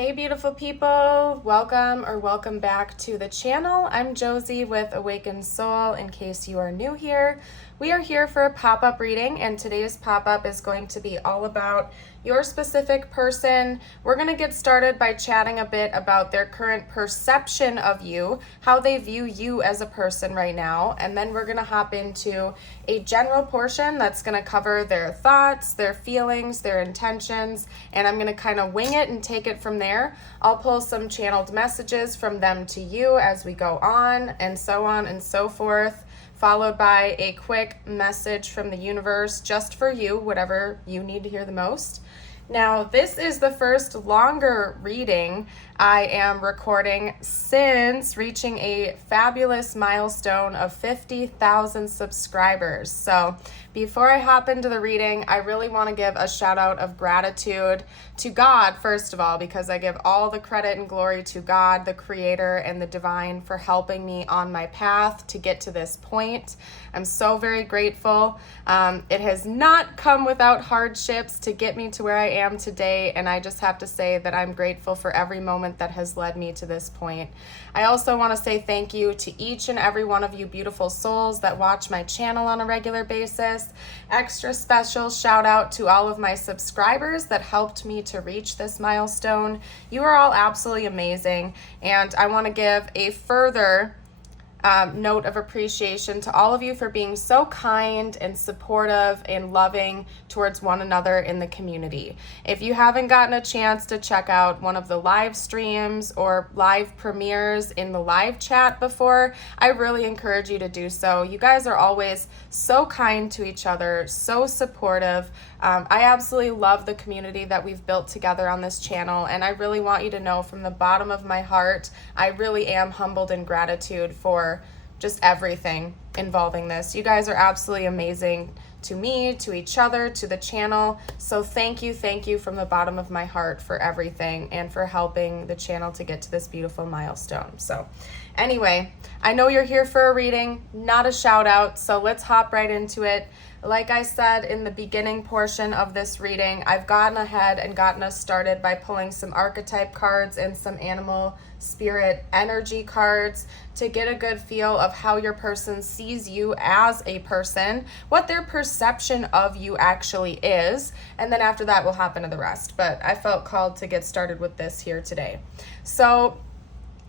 Hey beautiful people, welcome back to the channel. I'm Josie with Awakened Soul. In case you are new here, we are here for a pop-up reading, and today's pop-up is going to be all about your specific person. We're going to get started by chatting a bit about their current perception of you, how they view you as a person right now, and then we're going to hop into a general portion that's going to cover their thoughts, their feelings, their intentions, and I'm going to kind of wing it and take it from there. I'll pull some channeled messages from them to you as we go on and so forth, followed by a quick message from the universe just for you, whatever you need to hear the most. Now, this is the first longer reading I am recording since reaching a fabulous milestone of 50,000 subscribers. So before I hop into the reading, I really want to give a shout out of gratitude to God, first of all, because I give all the credit and glory to God, the creator and the divine, for helping me on my path to get to this point. I'm so very grateful. It has not come without hardships to get me to where I am today, and I just have to say that I'm grateful for every moment that has led me to this point. I also want to say thank you to each and every one of you beautiful souls that watch my channel on a regular basis. Extra special shout out to all of my subscribers that helped me to reach this milestone. You are all absolutely amazing, and I want to give a further note of appreciation to all of you for being so kind and supportive and loving towards one another in the community. If you haven't gotten a chance to check out one of the live streams or live premieres in the live chat before, I really encourage you to do so. You guys are always so kind to each other, so supportive. I absolutely love the community that we've built together on this channel, and I really want you to know from the bottom of my heart, I really am humbled in gratitude for just everything involving this. You guys are absolutely amazing to me, to each other, to the channel. So thank you from the bottom of my heart for everything and for helping the channel to get to this beautiful milestone. So anyway, I know you're here for a reading, not a shout out, so let's hop right into it. Like I said in the beginning portion of this reading, I've gotten ahead and gotten us started by pulling some archetype cards and some animal spirit energy cards to get a good feel of how your person sees you as a person, what their perception of you actually is, and then after that we'll hop into the rest. But I felt called to get started with this here today. So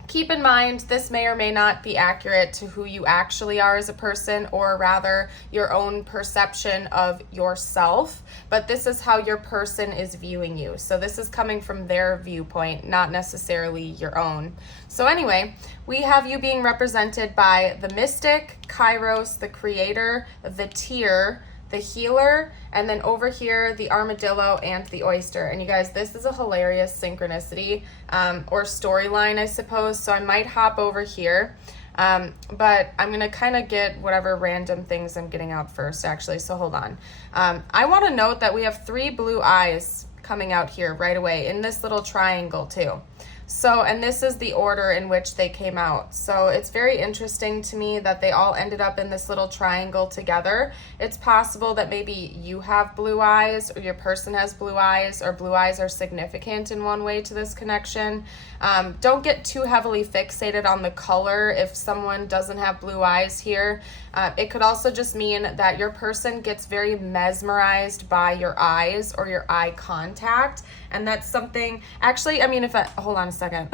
keep in mind, this may or may not be accurate to who you actually are as a person, or rather your own perception of yourself, but this is how your person is viewing you. So this is coming from their viewpoint, not necessarily your own. So anyway, we have you being represented by the Mystic, Kairos, the Creator, the Tear, the Healer, and then over here, the Armadillo and the Oyster. And you guys, this is a hilarious synchronicity or storyline, I suppose. So I might hop over here, but I'm gonna kind of get whatever random things I'm getting out first, actually. So hold on. I want to note that we have 3 blue eyes coming out here right away in this little triangle too. So, and this is the order in which they came out. So it's very interesting to me that they all ended up in this little triangle together. It's possible that maybe you have blue eyes, or your person has blue eyes, or blue eyes are significant in one way to this connection. Don't get too heavily fixated on the color if someone doesn't have blue eyes here. It could also just mean that your person gets very mesmerized by your eyes or your eye contact. And that's something, actually, I mean, hold on a second.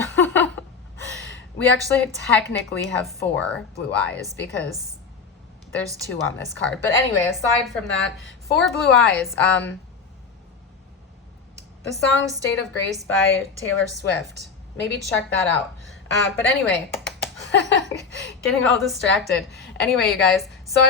We actually technically have 4 blue eyes because there's 2 on this card. But anyway, aside from that, 4 blue eyes. The song State of Grace by Taylor Swift. Maybe check that out. But anyway, getting all distracted. Anyway, you guys, so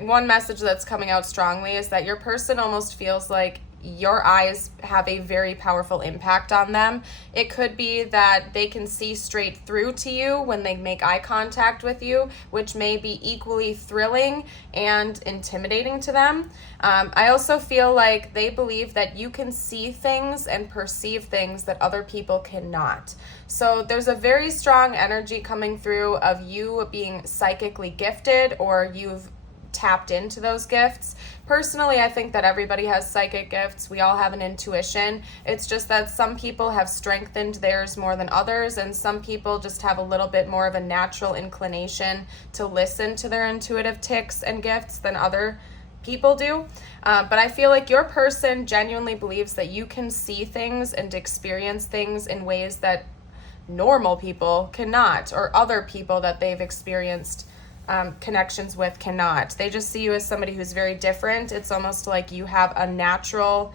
one message that's coming out strongly is that your person almost feels like your eyes have a very powerful impact on them. It could be that they can see straight through to you when they make eye contact with you, which may be equally thrilling and intimidating to them. I also feel like they believe that you can see things and perceive things that other people cannot. So there's a very strong energy coming through of you being psychically gifted, or you've tapped into those gifts. Personally, I think that everybody has psychic gifts. We all have an intuition. It's just that some people have strengthened theirs more than others, and some people just have a little bit more of a natural inclination to listen to their intuitive tics and gifts than other people do. But I feel like your person genuinely believes that you can see things and experience things in ways that normal people cannot, or other people that they've experienced connections with cannot. They just see you as somebody who's very different. It's almost like you have a natural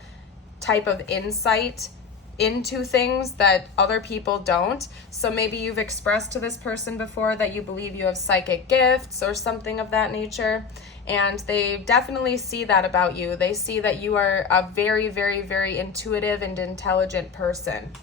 type of insight into things that other people don't. So maybe you've expressed to this person before that you believe you have psychic gifts or something of that nature, and they definitely see that about you. They see that you are a very, very, very intuitive and intelligent person.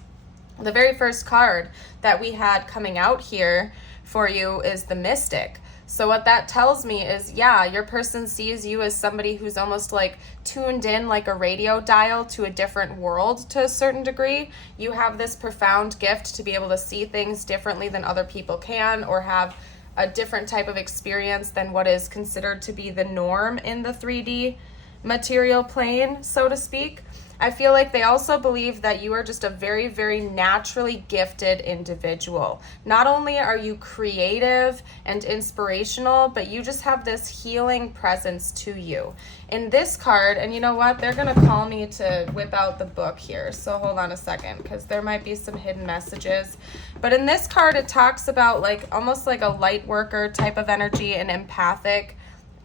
The very first card that we had coming out here for you is the Mystic. So what that tells me is, yeah, your person sees you as somebody who's almost like tuned in like a radio dial to a different world to a certain degree. You have this profound gift to be able to see things differently than other people can, or have a different type of experience than what is considered to be the norm in the 3D material plane, so to speak. I feel like they also believe that you are just a very, very naturally gifted individual. Not only are you creative and inspirational, but you just have this healing presence to you. In this card, and you know what? They're going to call me to whip out the book here. So hold on a second, because there might be some hidden messages. But in this card, it talks about like almost like a light worker type of energy, an empathic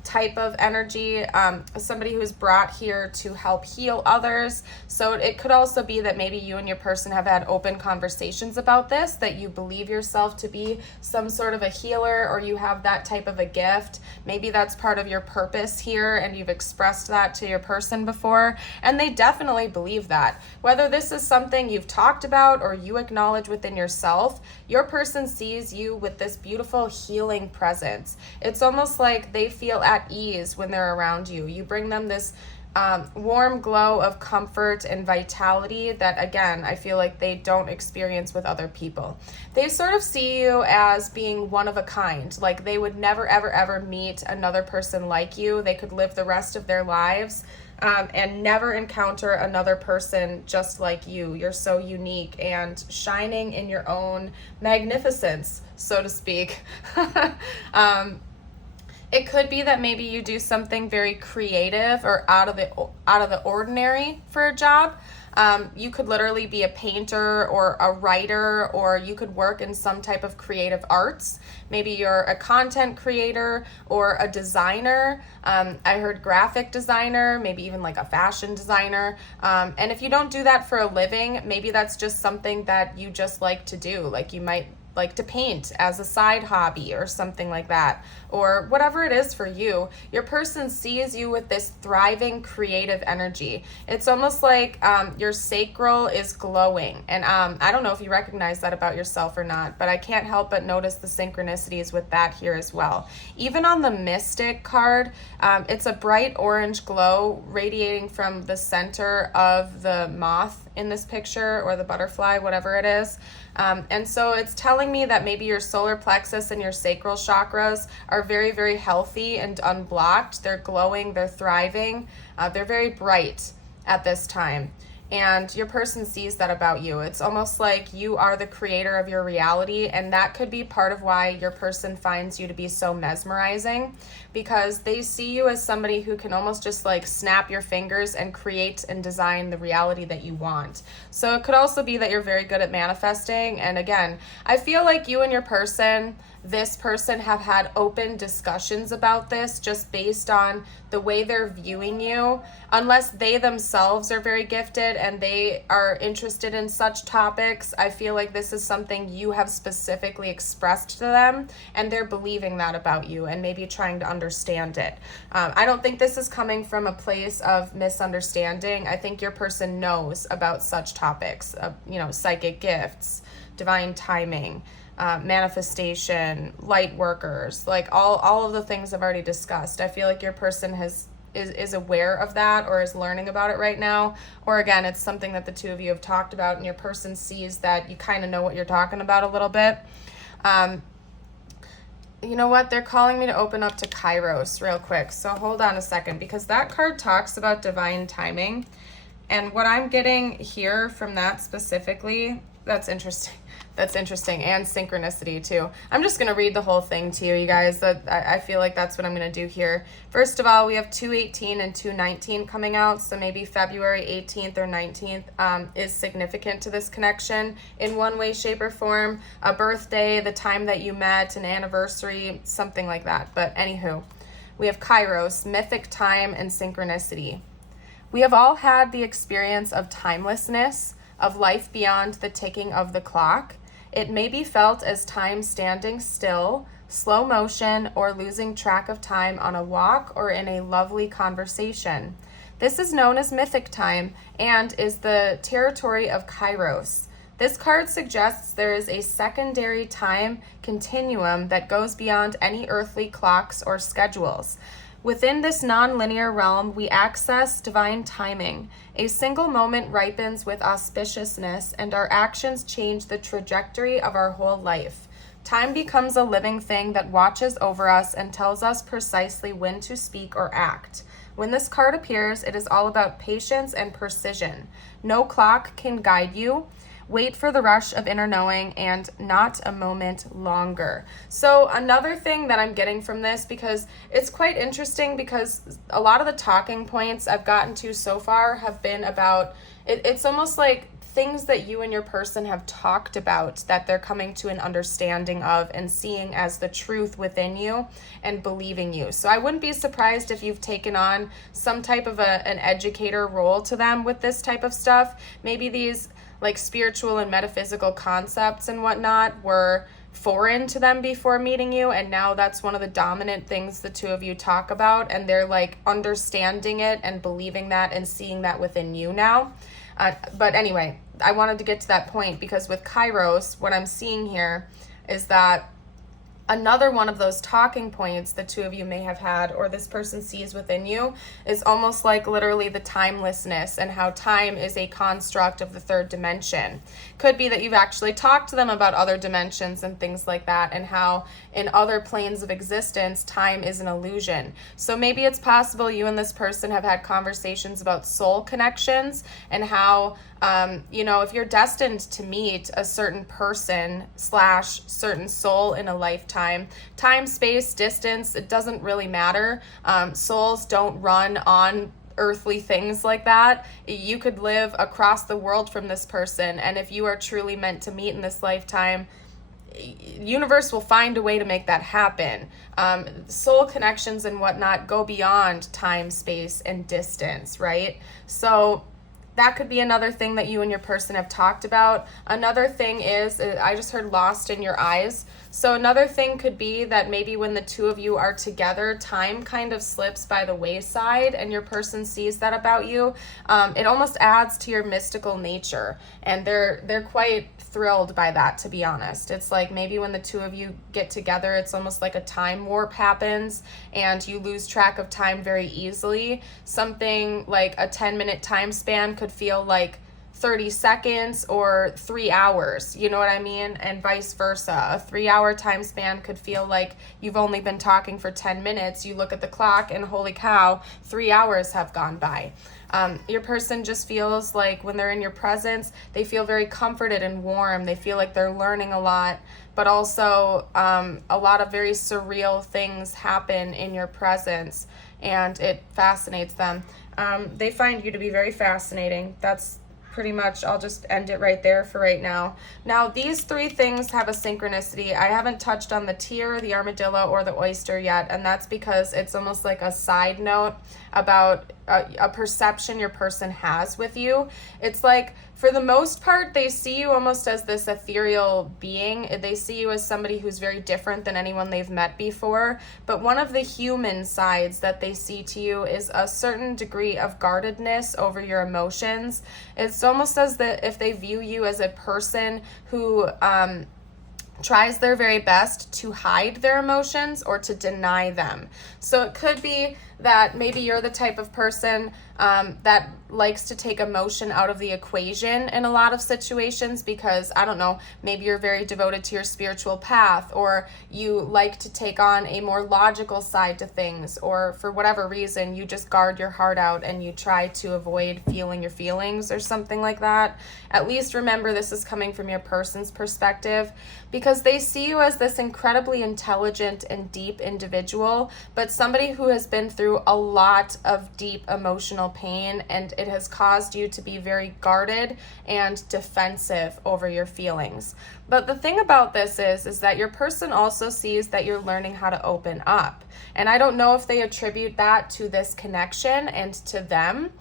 type of energy, somebody who's brought here to help heal others. So it could also be that maybe you and your person have had open conversations about this, that you believe yourself to be some sort of a healer, or you have that type of a gift. Maybe that's part of your purpose here, and you've expressed that to your person before, and they definitely believe that. Whether this is something you've talked about or you acknowledge within yourself, your person sees you with this beautiful healing presence. It's almost like they feel at ease when they're around you. You bring them this warm glow of comfort and vitality that, again, I feel like they don't experience with other people. They sort of see you as being one of a kind. Like they would never, ever, ever meet another person like you. They could live the rest of their lives and never encounter another person just like you. You're so unique and shining in your own magnificence, so to speak. It could be that maybe you do something very creative or out of the ordinary for a job. You could literally be a painter or a writer, or you could work in some type of creative arts. Maybe you're a content creator or a designer. I heard graphic designer, maybe even like a fashion designer. And if you don't do that for a living, maybe that's just something that you just like to do. Like you might like to paint as a side hobby or something like that, or whatever it is for you. Your person sees you with this thriving creative energy. It's almost like your sacral is glowing, and I don't know if you recognize that about yourself or not, but I can't help but notice the synchronicities with that here as well. Even on the Mystic card, it's a bright orange glow radiating from the center of the moth in this picture, or the butterfly, whatever it is. And so it's telling me that maybe your solar plexus and your sacral chakras are very, very healthy and unblocked. They're glowing, they're thriving, they're very bright at this time. And your person sees that about you. It's almost like you are the creator of your reality, and that could be part of why your person finds you to be so mesmerizing, because they see you as somebody who can almost just like snap your fingers and create and design the reality that you want. So it could also be that you're very good at manifesting. And again, I feel like you and your person, this person, have had open discussions about this just based on the way they're viewing you. Unless they themselves are very gifted and they are interested in such topics, I feel like this is something you have specifically expressed to them, and they're believing that about you and maybe trying to understand it. I don't think this is coming from a place of misunderstanding. I think your person knows about such topics, psychic gifts, divine timing, manifestation, light workers, like all of the things I've already discussed. I feel like your person is aware of that, or is learning about it right now. Or again, it's something that the two of you have talked about, and your person sees that you kind of know what you're talking about a little bit. you know what? They're calling me to open up to Kairos real quick. So hold on a second, because that card talks about divine timing. And what I'm getting here from that specifically, that's interesting. That's interesting. And synchronicity too. I'm just going to read the whole thing to you, you guys. I feel like that's what I'm going to do here. First of all, we have 218 and 219 coming out. So maybe February 18th or 19th is significant to this connection in one way, shape, or form. A birthday, the time that you met, an anniversary, something like that. But anywho, we have Kairos, mythic time, and synchronicity. We have all had the experience of timelessness, of life beyond the ticking of the clock. It may be felt as time standing still, slow motion, or losing track of time on a walk or in a lovely conversation. This is known as mythic time and is the territory of Kairos. This card suggests there is a secondary time continuum that goes beyond any earthly clocks or schedules. Within this non-linear realm, we access divine timing. A single moment ripens with auspiciousness, and our actions change the trajectory of our whole life. Time becomes a living thing that watches over us and tells us precisely when to speak or act. When this card appears, it is all about patience and precision. No clock can guide you. Wait for the rush of inner knowing and not a moment longer. So another thing that I'm getting from this, because it's quite interesting, because a lot of the talking points I've gotten to so far have been about, it's almost like things that you and your person have talked about that they're coming to an understanding of and seeing as the truth within you and believing you. So I wouldn't be surprised if you've taken on some type of an educator role to them with this type of stuff. Maybe these like spiritual and metaphysical concepts and whatnot were foreign to them before meeting you, and now that's one of the dominant things the two of you talk about, and they're like understanding it and believing that and seeing that within you now. But anyway, I wanted to get to that point because with Kairos, what I'm seeing here is that another one of those talking points the two of you may have had, or this person sees within you, is almost like literally the timelessness and how time is a construct of the third dimension. Could be that you've actually talked to them about other dimensions and things like that, and how in other planes of existence, time is an illusion. So maybe it's possible you and this person have had conversations about soul connections and how if you're destined to meet a certain person / certain soul in a lifetime, time, space, distance, it doesn't really matter. Souls don't run on earthly things like that. You could live across the world from this person, and if you are truly meant to meet in this lifetime, universe will find a way to make that happen. Soul connections and whatnot go beyond time, space, and distance, right? So that could be another thing that you and your person have talked about. Another thing is, I just heard lost in your eyes. So another thing could be that maybe when the two of you are together, time kind of slips by the wayside and your person sees that about you. It almost adds to your mystical nature, and they're quite thrilled by that, to be honest. It's like maybe when the two of you get together, it's almost like a time warp happens and you lose track of time very easily. Something like a 10-minute time span could feel like 30 seconds or 3 hours, you know what I mean? And vice versa. A 3-hour time span could feel like you've only been talking for 10 minutes. You look at the clock and holy cow, 3 hours have gone by. Your person just feels like when they're in your presence, they feel very comforted and warm. They feel like they're learning a lot, but also a lot of very surreal things happen in your presence, and it fascinates them. They find you to be very fascinating. That's pretty much, I'll just end it right there for right now. Now, these three things have a synchronicity. I haven't touched on the tear, the armadillo, or the oyster yet, and that's because it's almost like a side note about a perception your person has with you. It's like, for the most part, they see you almost as this ethereal being. They see you as somebody who's very different than anyone they've met before. But one of the human sides that they see to you is a certain degree of guardedness over your emotions. It's almost as if they view you as a person who tries their very best to hide their emotions or to deny them. So it could be that maybe you're the type of person that likes to take emotion out of the equation in a lot of situations because, I don't know, maybe you're very devoted to your spiritual path, or you like to take on a more logical side to things, or for whatever reason, you just guard your heart out and you try to avoid feeling your feelings or something like that. At least remember this is coming from your person's perspective, because they see you as this incredibly intelligent and deep individual, but somebody who has been through a lot of deep emotional pain, and it has caused you to be very guarded and defensive over your feelings. But the thing about this is that your person also sees that you're learning how to open up. And I don't know if they attribute that to this connection and to them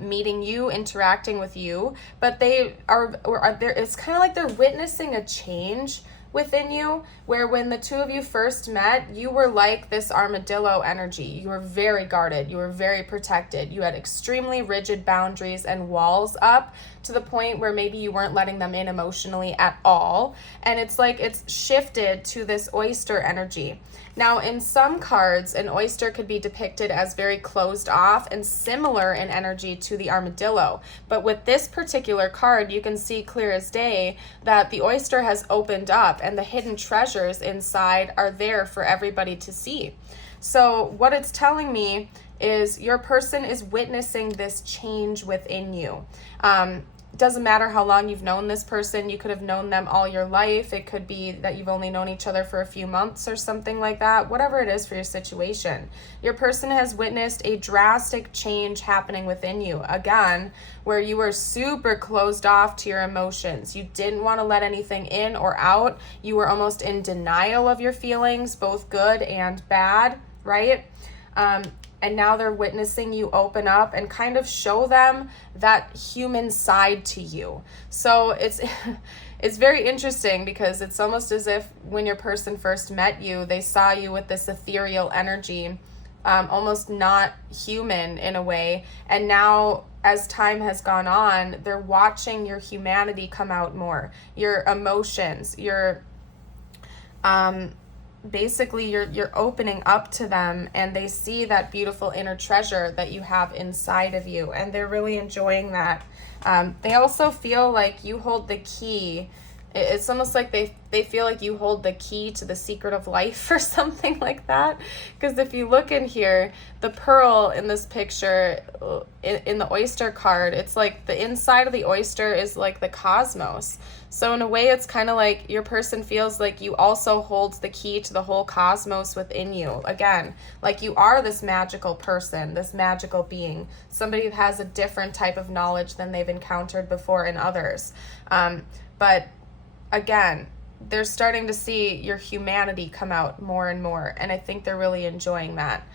meeting you, interacting with you, but they are there. It's kind of like they're witnessing a change within you, where when the two of you first met, you were like this armadillo energy. You were very guarded, you were very protected, you had extremely rigid boundaries and walls up to the point where maybe you weren't letting them in emotionally at all. And it's like it's shifted to this oyster energy. Now, in some cards, an oyster could be depicted as very closed off and similar in energy to the armadillo. But with this particular card, you can see clear as day that the oyster has opened up and the hidden treasures inside are there for everybody to see. So what it's telling me is your person is witnessing this change within you. Doesn't matter how long you've known this person. You could have known them all your life. It could be that you've only known each other for a few months or something like that. Whatever it is for your situation, your person has witnessed a drastic change happening within you. Again, where you were super closed off to your emotions. You didn't want to let anything in or out. You were almost in denial of your feelings, both good and bad, right? And now they're witnessing you open up and kind of show them that human side to you. So it's very interesting, because it's almost as if when your person first met you, they saw you with this ethereal energy, almost not human in a way. And now, as time has gone on, they're watching your humanity come out more, your emotions, your basically you're opening up to them, and they see that beautiful inner treasure that you have inside of you, and they're really enjoying that. They also feel like you hold the key. It's almost like they feel like you hold the key to the secret of life or something like that. Because if you look in here, the pearl in this picture, in the oyster card, it's like the inside of the oyster is like the cosmos. So in a way, it's kind of like your person feels like you also hold the key to the whole cosmos within you. Again, like you are this magical person, this magical being, somebody who has a different type of knowledge than they've encountered before in others. But again, they're starting to see your humanity come out more and more, and I think they're really enjoying that.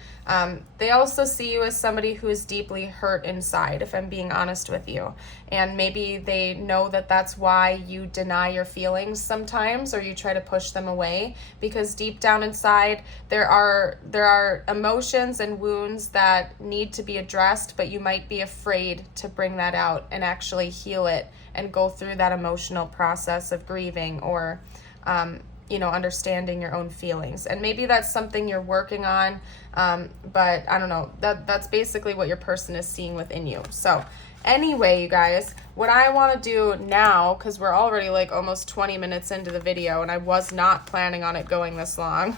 They also see you as somebody who is deeply hurt inside, if I'm being honest with you, and maybe they know that that's why you deny your feelings sometimes, or you try to push them away, because deep down inside there are emotions and wounds that need to be addressed, but you might be afraid to bring that out and actually heal it and go through that emotional process of grieving, or understanding your own feelings. And maybe that's something you're working on, but I don't know, that's basically what your person is seeing within you. So anyway, you guys, what I want to do now, because we're already like almost 20 minutes into the video, and I was not planning on it going this long,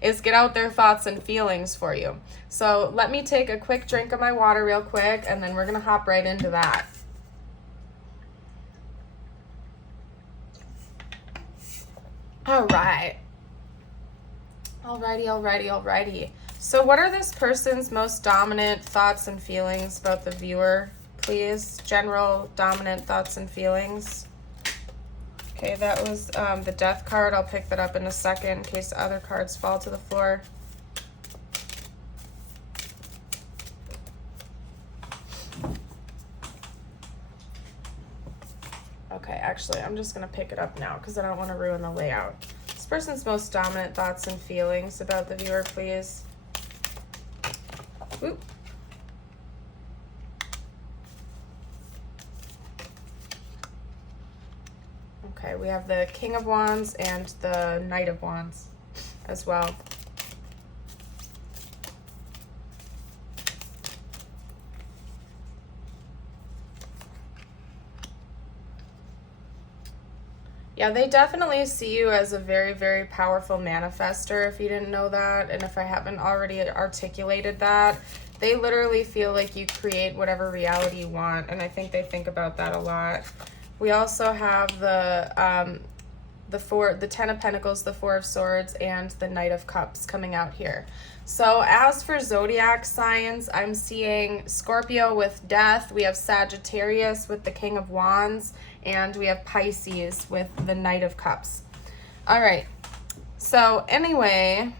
is get out their thoughts and feelings for you. So let me take a quick drink of my water real quick, and then we're going to hop right into that. Alrighty. So what are this person's most dominant thoughts and feelings about the viewer, please? General dominant thoughts and feelings. Okay, that was the death card. I'll pick that up in a second in case other cards fall to the floor. Okay, actually, I'm just going to pick it up now because I don't want to ruin the layout. This person's most dominant thoughts and feelings about the viewer, please. Oop. Okay, we have the King of Wands and the Knight of Wands as well. Yeah, they definitely see you as a very, very powerful manifester, if you didn't know that, and if I haven't already articulated that. They literally feel like you create whatever reality you want, and I think they think about that a lot. We also have the Ten of Pentacles, the Four of Swords, and the Knight of Cups coming out here. So as for zodiac signs, I'm seeing Scorpio with Death. We have Sagittarius with the King of Wands, and we have Pisces with the Knight of Cups. All right. So anyway,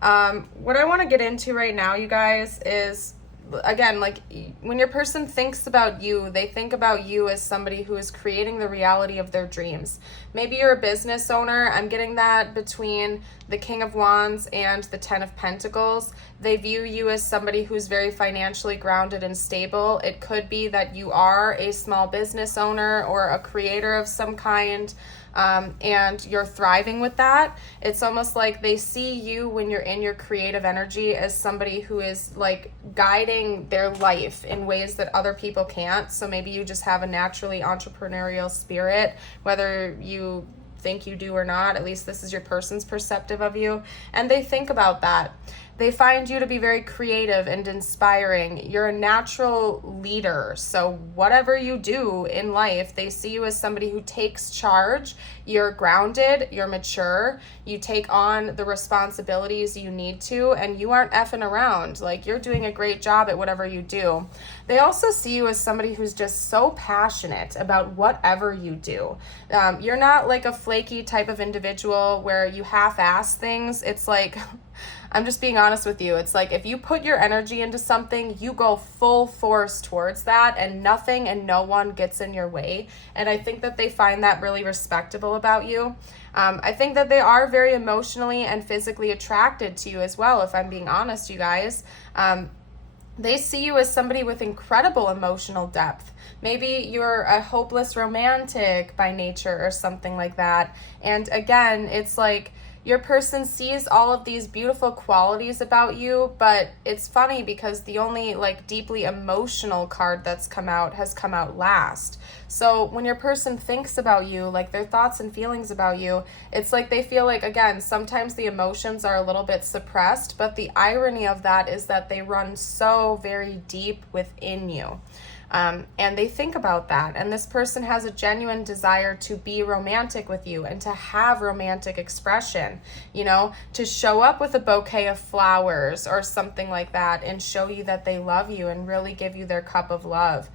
what I want to get into right now, you guys, is, again, like, when your person thinks about you, they think about you as somebody who is creating the reality of their dreams. Maybe you're a business owner. I'm getting that between the King of Wands and the Ten of Pentacles. They view you as somebody who's very financially grounded and stable. It could be that you are a small business owner or a creator of some kind, and you're thriving with that. It's almost like they see you when you're in your creative energy as somebody who is like guiding their life in ways that other people can't. So maybe you just have a naturally entrepreneurial spirit, whether you think you do or not. At least this is your person's perspective of you, and they think about that. They find you to be very creative and inspiring. You're a natural leader. So whatever you do in life, they see you as somebody who takes charge. You're grounded, you're mature, you take on the responsibilities you need to, and you aren't effing around. Like, you're doing a great job at whatever you do. They also see you as somebody who's just so passionate about whatever you do. You're not like a flaky type of individual where you half-ass things. It's like, I'm just being honest with you. It's like, if you put your energy into something, you go full force towards that, and nothing and no one gets in your way. And I think that they find that really respectable about you. I think that they are very emotionally and physically attracted to you as well, if I'm being honest, you guys. They see you as somebody with incredible emotional depth. Maybe you're a hopeless romantic by nature or something like that. And again, it's like, your person sees all of these beautiful qualities about you, but it's funny because the only like deeply emotional card that's come out has come out last. So when your person thinks about you, like their thoughts and feelings about you, it's like they feel like, again, sometimes the emotions are a little bit suppressed, but the irony of that is that they run so very deep within you. And they think about that. And this person has a genuine desire to be romantic with you and to have romantic expression, you know, to show up with a bouquet of flowers or something like that and show you that they love you and really give you their cup of love.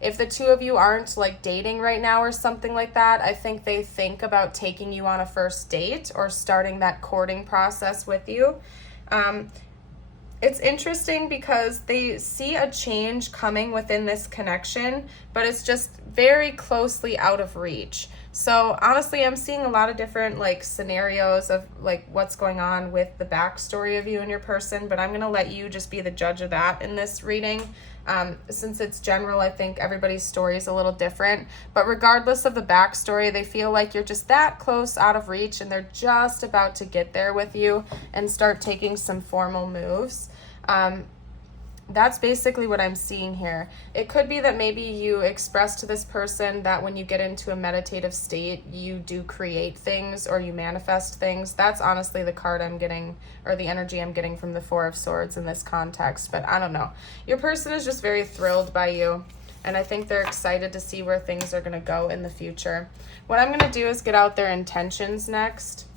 If the two of you aren't like dating right now or something like that, I think they think about taking you on a first date or starting that courting process with you. It's interesting because they see a change coming within this connection, but it's just very closely out of reach. So honestly, I'm seeing a lot of different like scenarios of like what's going on with the backstory of you and your person, but I'm going to let you just be the judge of that in this reading. Since it's general, I think everybody's story is a little different, but regardless of the backstory, they feel like you're just that close out of reach and they're just about to get there with you and start taking some formal moves. That's basically what I'm seeing here. It could be that maybe you express to this person that when you get into a meditative state, you do create things or you manifest things. That's honestly the card I'm getting, or the energy I'm getting from the Four of Swords in this context, but I don't know. Your person is just very thrilled by you, and I think they're excited to see where things are going to go in the future. What I'm going to do is get out their intentions next,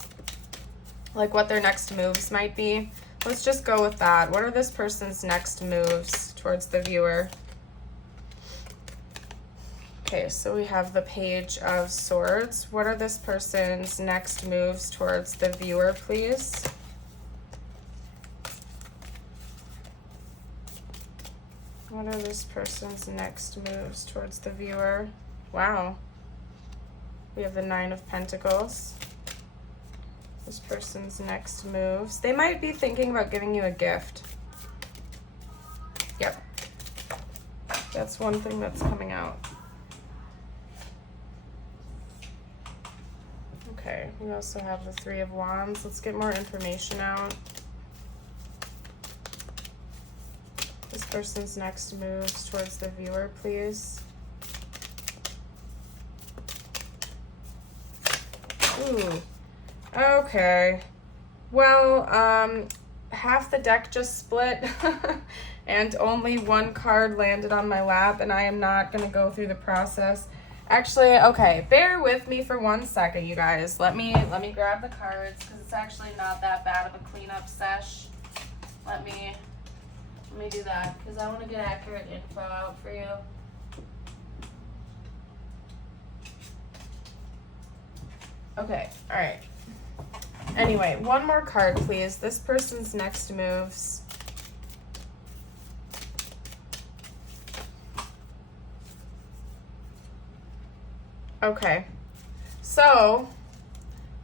like what their next moves might be. Let's just go with that. What are this person's next moves towards the viewer? Okay, so we have the Page of Swords. What are this person's next moves towards the viewer, please? What are this person's next moves towards the viewer? Wow. We have the Nine of Pentacles. This person's next moves. They might be thinking about giving you a gift. Yep. That's one thing that's coming out. Okay, we also have the Three of Wands. Let's get more information out. This person's next moves towards the viewer, please. Ooh. Okay. Well, half the deck just split and only one card landed on my lap, and I am not going to go through the process. Actually, okay, bear with me for 1 second, you guys. Let me grab the cards, because it's actually not that bad of a cleanup sesh. Let me do that, because I want to get accurate info out for you. Okay, all right. Anyway, one more card, please. This person's next moves. Okay, so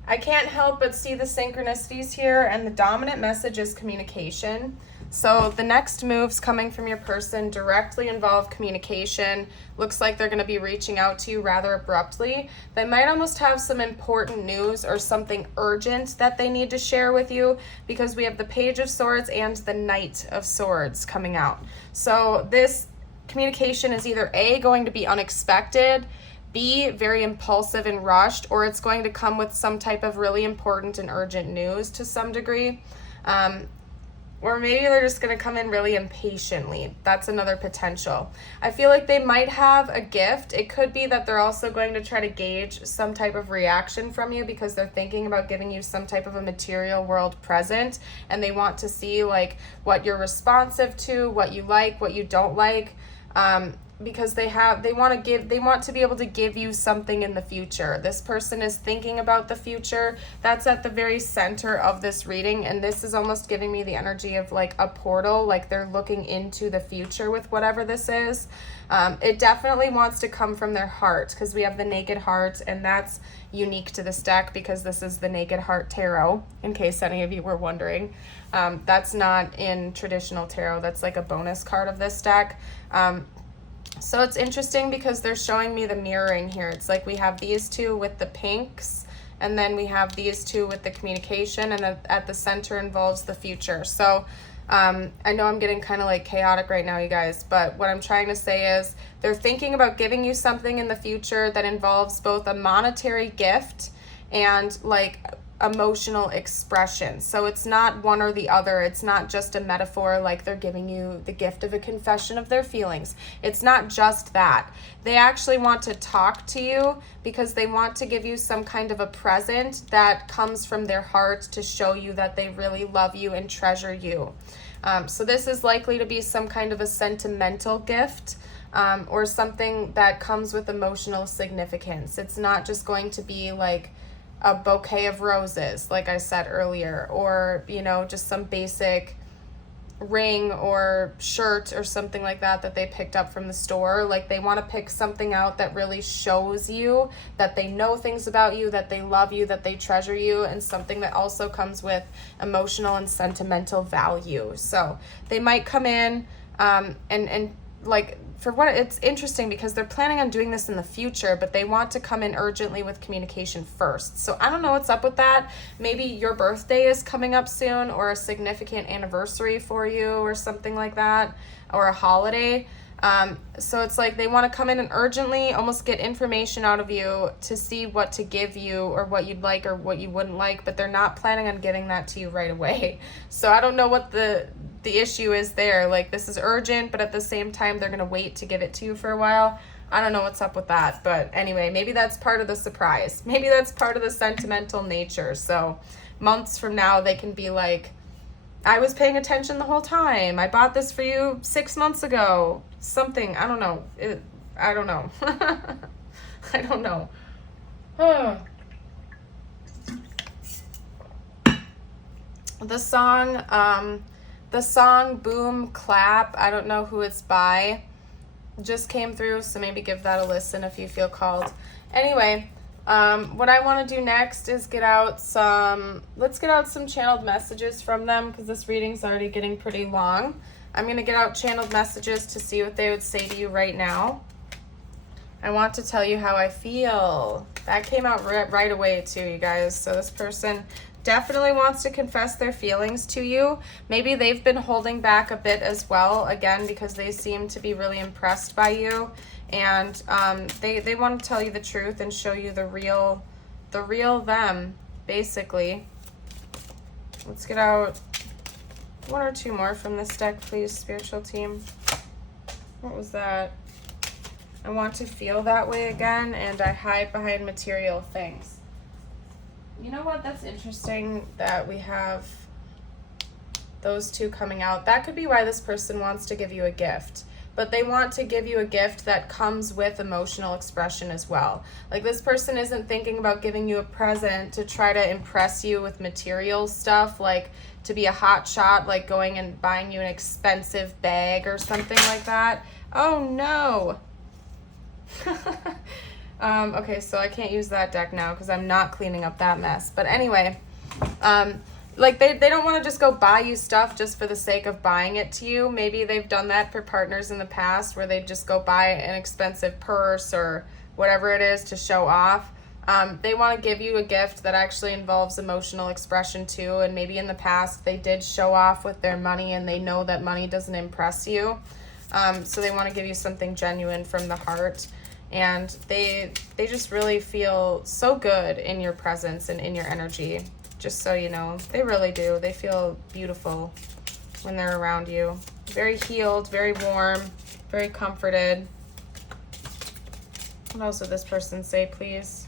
I can't help but see the synchronicities here, and the dominant message is communication. So the next moves coming from your person directly involve communication. Looks like they're going to be reaching out to you rather abruptly. They might almost have some important news or something urgent that they need to share with you, because we have the Page of Swords and the Knight of Swords coming out. So this communication is either A, going to be unexpected, B, very impulsive and rushed, or it's going to come with some type of really important and urgent news to some degree. Or maybe they're just going to come in really impatiently. That's another potential. I feel like they might have a gift. It could be that they're also going to try to gauge some type of reaction from you, because they're thinking about giving you some type of a material world present, and they want to see like what you're responsive to, what you like, what you don't like. Because they want to be able to give you something in the future. This person is thinking about the future. That's at the very center of this reading, and this is almost giving me the energy of like a portal, like they're looking into the future with whatever this is. It definitely wants to come from their heart, because we have the Naked Heart, and that's unique to this deck because this is the Naked Heart Tarot, in case any of you were wondering. That's not in traditional tarot. That's like a bonus card of this deck. So it's interesting because they're showing me the mirroring here. It's like we have these two with the pinks, and then we have these two with the communication, and at the center involves the future. So I know I'm getting kind of like chaotic right now, you guys, but what I'm trying to say is they're thinking about giving you something in the future that involves both a monetary gift and like emotional expression. So it's not one or the other. It's not just a metaphor like they're giving you the gift of a confession of their feelings. It's not just that. They actually want to talk to you because they want to give you some kind of a present that comes from their heart to show you that they really love you and treasure you. So this is likely to be some kind of a sentimental gift, or something that comes with emotional significance. It's not just going to be like a bouquet of roses, like I said earlier, or, you know, just some basic ring or shirt or something like that they picked up from the store. Like they want to pick something out that really shows you that they know things about you, that they love you, that they treasure you, and something that also comes with emotional and sentimental value. So they might come in and like, for what it's interesting because they're planning on doing this in the future, but they want to come in urgently with communication first. So I don't know what's up with that. Maybe your birthday is coming up soon, or a significant anniversary for you, or something like that, or a holiday. So it's like they want to come in and urgently almost get information out of you to see what to give you, or what you'd like or what you wouldn't like, but they're not planning on giving that to you right away. So I don't know what the issue is there. Like, this is urgent, but at the same time they're going to wait to give it to you for a while. I don't know what's up with that, but anyway, maybe that's part of the surprise. Maybe that's part of the sentimental nature. So months from now they can be like, I was paying attention the whole time. I bought this for you 6 months ago. Something, I don't know. I don't know. I don't know. The song Boom Clap, I don't know who it's by, just came through, so maybe give that a listen if you feel called. Anyway, what I want to do next is let's get out some channeled messages from them, because this reading's already getting pretty long. I'm going to get out channeled messages to see what they would say to you right now. I want to tell you how I feel. That came out right away too, you guys. So this person definitely wants to confess their feelings to you. Maybe they've been holding back a bit as well, again, because they seem to be really impressed by you. And they want to tell you the truth and show you the real the real them, basically. Let's get out 1 or 2 more from this deck, please, spiritual team. What was that? I want to feel that way again, and I hide behind material things. You know what? That's interesting that we have those 2 coming out. That could be why this person wants to give you a gift. But they want to give you a gift that comes with emotional expression as well. Like, this person isn't thinking about giving you a present to try to impress you with material stuff, like to be a hot shot, like going and buying you an expensive bag or something like that. Oh no. Okay, so I can't use that deck now because I'm not cleaning up that mess. But anyway, like they don't want to just go buy you stuff just for the sake of buying it to you. Maybe they've done that for partners in the past where they just go buy an expensive purse or whatever it is to show off. They want to give you a gift that actually involves emotional expression too, and maybe in the past they did show off with their money and they know that money doesn't impress you. So they want to give you something genuine from the heart, and they just really feel so good in your presence and in your energy. Just so you know, they really do. They feel beautiful when they're around you. Very healed, very warm, very comforted. What else would this person say, please?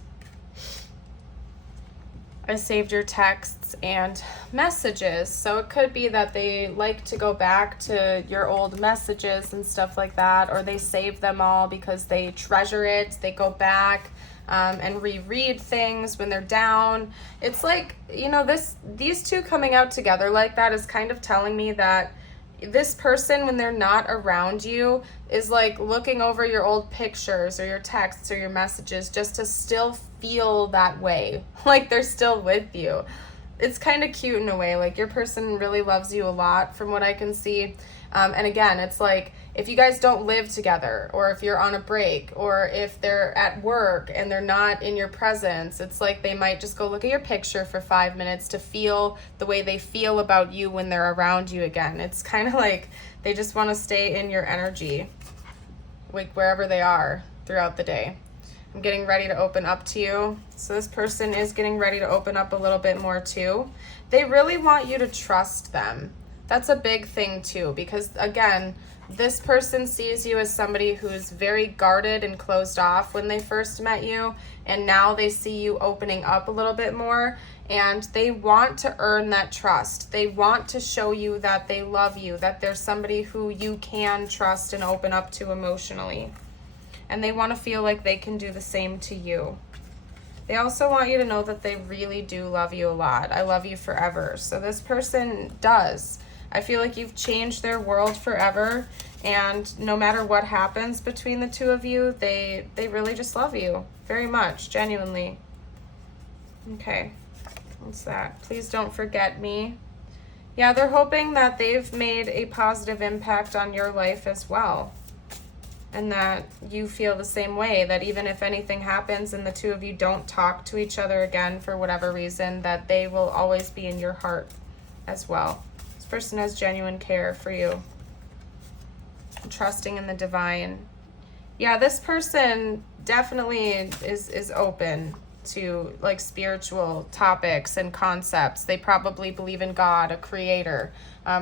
I saved your texts and messages. So it could be that they like to go back to your old messages and stuff like that, or they save them all because they treasure it. They go back and reread things when they're down. It's like, you know, these 2 coming out together like that is kind of telling me that this person, when they're not around you, is like looking over your old pictures or your texts or your messages just to still feel that way, like they're still with you. It's kind of cute in a way. Like, your person really loves you a lot from what I can see. And again, it's like, if you guys don't live together, or if you're on a break, or if they're at work and they're not in your presence, it's like they might just go look at your picture for 5 minutes to feel the way they feel about you when they're around you again. It's kind of like they just want to stay in your energy, like wherever they are throughout the day. I'm getting ready to open up to you. So this person is getting ready to open up a little bit more too. They really want you to trust them. That's a big thing too, because again, this person sees you as somebody who's very guarded and closed off when they first met you, and now they see you opening up a little bit more, and they want to earn that trust. They want to show you that they love you, that there's somebody who you can trust and open up to emotionally. And they want to feel like they can do the same to you. They also want you to know that they really do love you a lot. I love you forever. So this person does. I feel like you've changed their world forever, and no matter what happens between the 2 of you, they really just love you very much, genuinely. Okay, what's that? Please don't forget me. Yeah, they're hoping that they've made a positive impact on your life as well, and that you feel the same way, that even if anything happens and the 2 of you don't talk to each other again for whatever reason, that they will always be in your heart as well. This person has genuine care for you. Trusting in the divine. Yeah, this person definitely is open to like spiritual topics and concepts. They probably believe in God, a creator.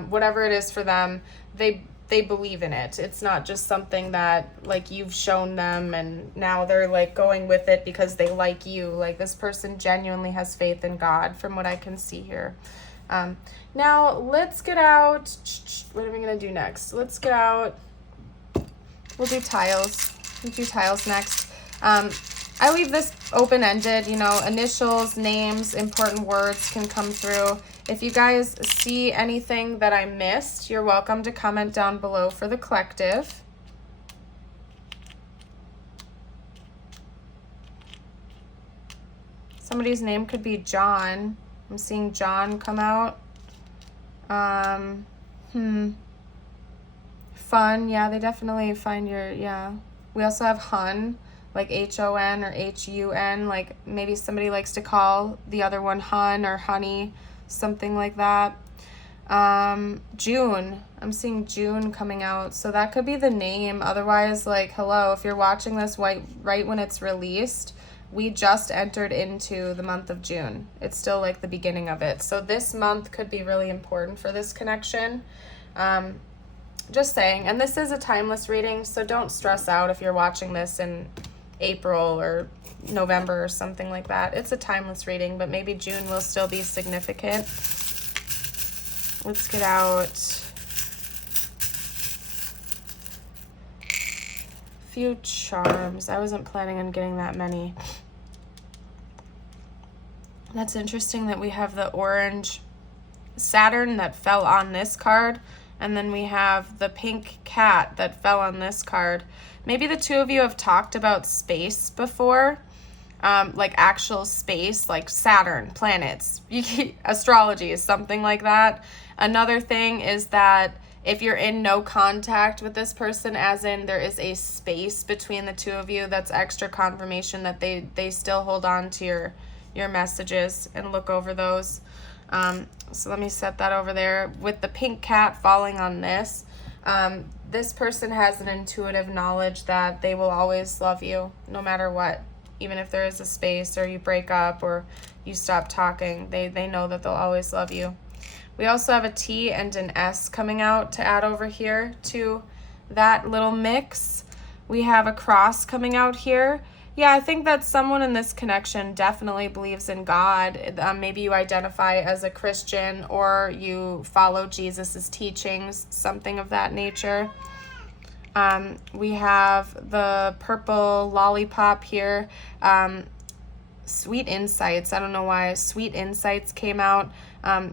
Whatever it is for them, they believe in it. It's not just something that like you've shown them and now they're like going with it because they like you. Like, this person genuinely has faith in God from what I can see here. Now let's get out. What are we gonna do next? Let's get out. We'll do tiles. We'll do tiles next. I leave this open-ended, you know, initials, names, important words can come through. If you guys see anything that I missed, you're welcome to comment down below for the collective. Somebody's name could be John. I'm seeing John come out. Fun, yeah, they definitely find your, yeah. We also have Hun, like H-O-N or H-U-N, like maybe somebody likes to call the other one Hun or Honey, something like that. June, I'm seeing June coming out, so that could be the name. Otherwise, like, hello, if you're watching this right when it's released, we just entered into the month of June. It's still like the beginning of it. So this month could be really important for this connection. Just saying. And this is a timeless reading, so don't stress out if you're watching this in April or November or something like that. It's a timeless reading, but maybe June will still be significant. Let's get out a few charms. I wasn't planning on getting that many. That's interesting that we have the orange Saturn that fell on this card, and then we have the pink cat that fell on this card. Maybe the two of you have talked about space before, like actual space, like Saturn, planets. Astrology is something like that. Another thing is that if you're in no contact with this person, as in there is a space between the two of you, that's extra confirmation that they still hold on to your messages and look over those. So let me set that over there. With the pink cat falling on this, this person has an intuitive knowledge that they will always love you no matter what. Even if there is a space or you break up or you stop talking, they know that they'll always love you. We also have a T and an S coming out to add over here to that little mix. We have a cross coming out here. Yeah, I think that someone in this connection definitely believes in God. Maybe you identify as a Christian or you follow Jesus's teachings, something of that nature. We have the purple lollipop here. Sweet insights. I don't know why sweet insights came out.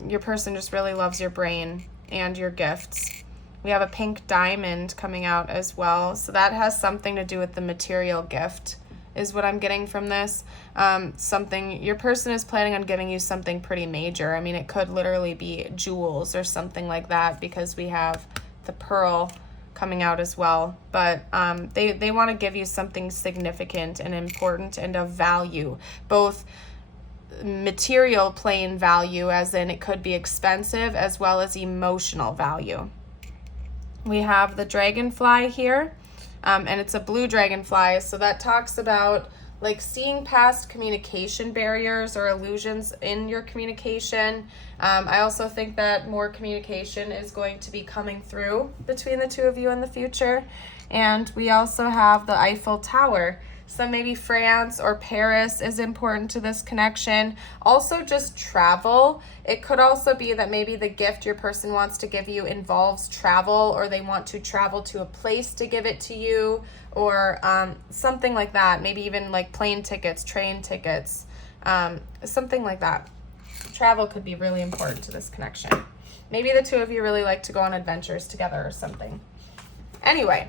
Your person just really loves your brain and your gifts. We have a pink diamond coming out as well. So that has something to do with the material gift, is what I'm getting from this. Something, your person is planning on giving you something pretty major. I mean, it could literally be jewels or something like that, because we have the pearl coming out as well. But they want to give you something significant and important and of value, both material plain value, as in it could be expensive, as well as emotional value. We have the dragonfly here. And it's a blue dragonfly, so that talks about like seeing past communication barriers or illusions in your communication. I also think that more communication is going to be coming through between the two of you in the future. And we also have the Eiffel Tower. So maybe France or Paris is important to this connection. Also just travel. It could also be that maybe the gift your person wants to give you involves travel, or they want to travel to a place to give it to you, or something like that. Maybe even like plane tickets, train tickets, something like that. Travel could be really important to this connection. Maybe the two of you really like to go on adventures together or something. Anyway,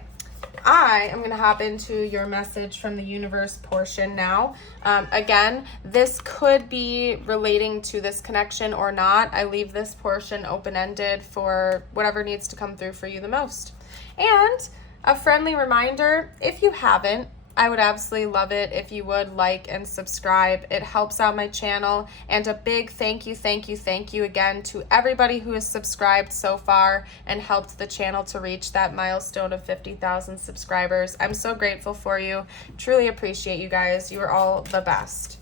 I am going to hop into your message from the universe portion now. Again, this could be relating to this connection or not. I leave this portion open-ended for whatever needs to come through for you the most. And a friendly reminder, if you haven't, I would absolutely love it if you would like and subscribe. It helps out my channel. And a big thank you again to everybody who has subscribed so far and helped the channel to reach that milestone of 50,000 subscribers. I'm so grateful for you. Truly appreciate you guys. You are all the best.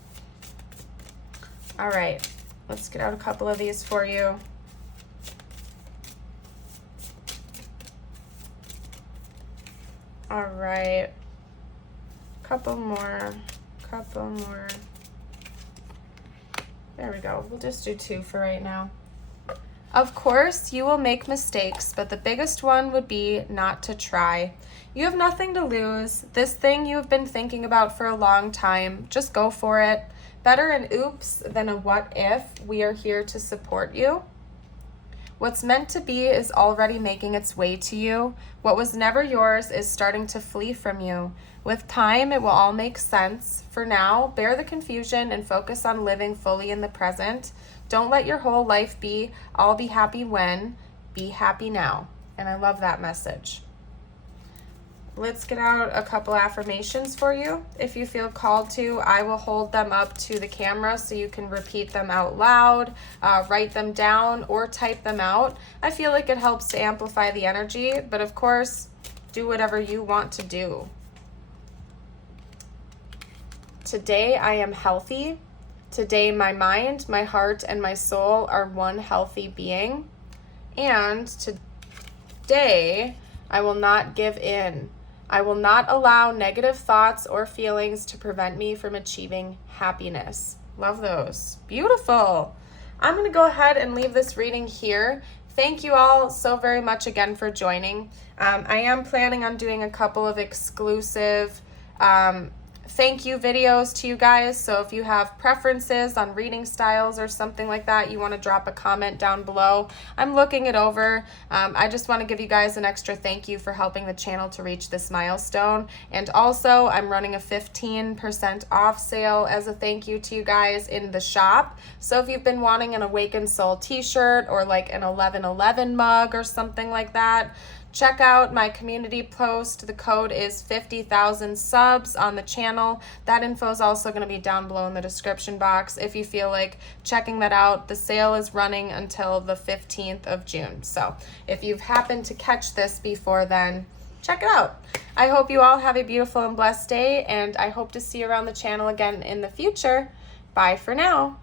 All right, let's get out a couple of these for you. All right. Couple more. There we go. We'll just do two for right now. Of course, you will make mistakes, but the biggest one would be not to try. You have nothing to lose. This thing you have been thinking about for a long time, just go for it. Better an oops than a what if. We are here to support you. What's meant to be is already making its way to you. What was never yours is starting to flee from you. With time, it will all make sense. For now, bear the confusion and focus on living fully in the present. Don't let your whole life be, I'll be happy when, be happy now. And I love that message. Let's get out a couple affirmations for you. If you feel called to, I will hold them up to the camera so you can repeat them out loud, write them down, or type them out. I feel like it helps to amplify the energy, but of course, do whatever you want to do. Today I am healthy. Today my mind, my heart, and my soul are one healthy being. And today I will not give in. I will not allow negative thoughts or feelings to prevent me from achieving happiness. Love those. Beautiful. I'm going to go ahead and leave this reading here. Thank you all so very much again for joining. I am planning on doing a couple of exclusive thank you videos to you guys. So if you have preferences on reading styles or something like that, you want to drop a comment down below. I'm looking it over. I just want to give you guys an extra thank you for helping the channel to reach this milestone. And also I'm running a 15% off sale as a thank you to you guys in the shop. So if you've been wanting an Awakened Soul t-shirt or like an 1111 mug or something like that, check out my community post. The code is 50,000 subs on the channel. That info is also going to be down below in the description box if you feel like checking that out. The sale is running until the 15th of June. So if you've happened to catch this before then, check it out. I hope you all have a beautiful and blessed day, and I hope to see you around the channel again in the future. Bye for now.